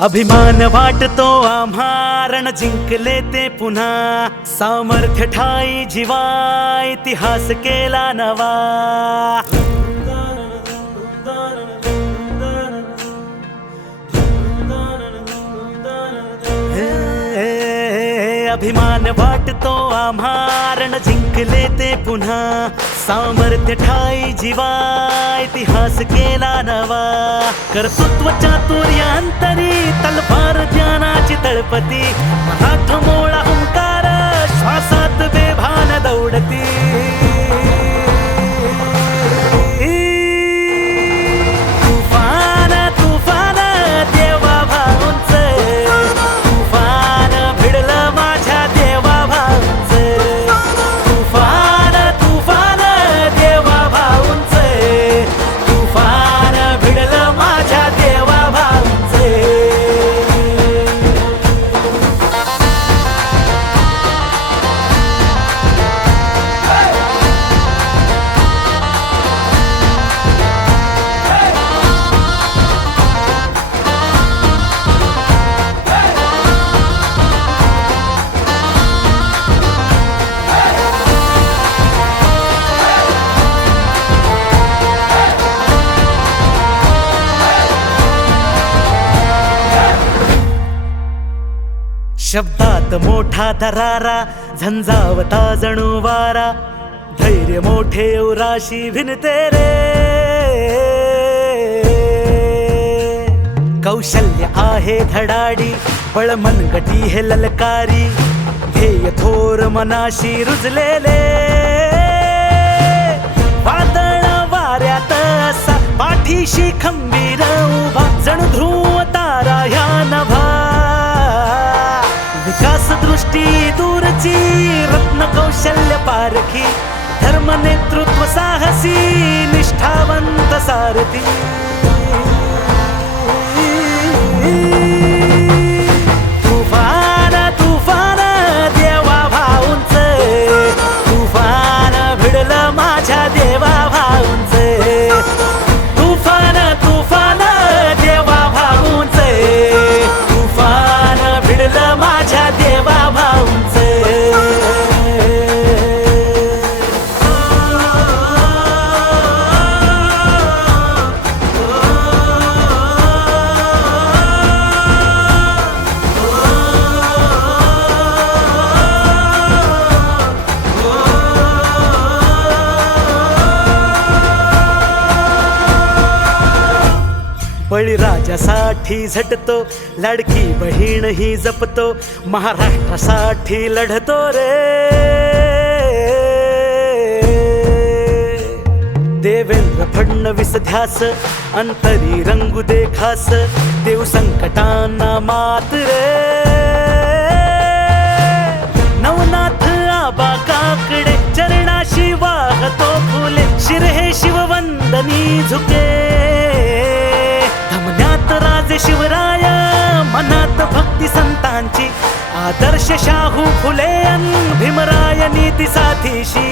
अभिमान वाटतो आम्हारण जिंकले ते पुन्हा. सामर्थ्य ठाई जीवा इतिहास केला नवा. अभिमान वाटतो आम्हारण जिंकले ते पुन्हा. सामर्थ्य ठाई जीवा इतिहास केला नवा. कर्तृत्व चातुर्यांतरी तलवार ज्ञानाची तळपती. मराठ मोळा हुंका शब्दात मोठा थरारा झंझावता जणू वारा. धैर्य मोठे उराशी भिनते रे. कौशल्य आहे धडाडी पळ मनगटी हे ललकारी. ध्येय थोर मनाशी रुजलेले. वादळ वाऱ्यात असा पाठीशी खंबीर दूरची रत्न कौशल्य पारखी धर्म नेतृत्व साहसी निष्ठावंत सारथी बळीराजासाठी झटतो. लाडकी बहीण ही जपतो. महाराष्ट्रासाठी लढतो रे. देवेंद्र फडणवीस ध्यास अंतरी रंगू दे खास. देव संकटांना मात रे. नवनाथ आबा काकडे चरणाशी वाहतो फुले. शिर हे शिववंदनी झुके. शिवराया शिवराय मनात भक्ती संतांची. आदर्श शाहू फुले भीमराय नीती साथीशी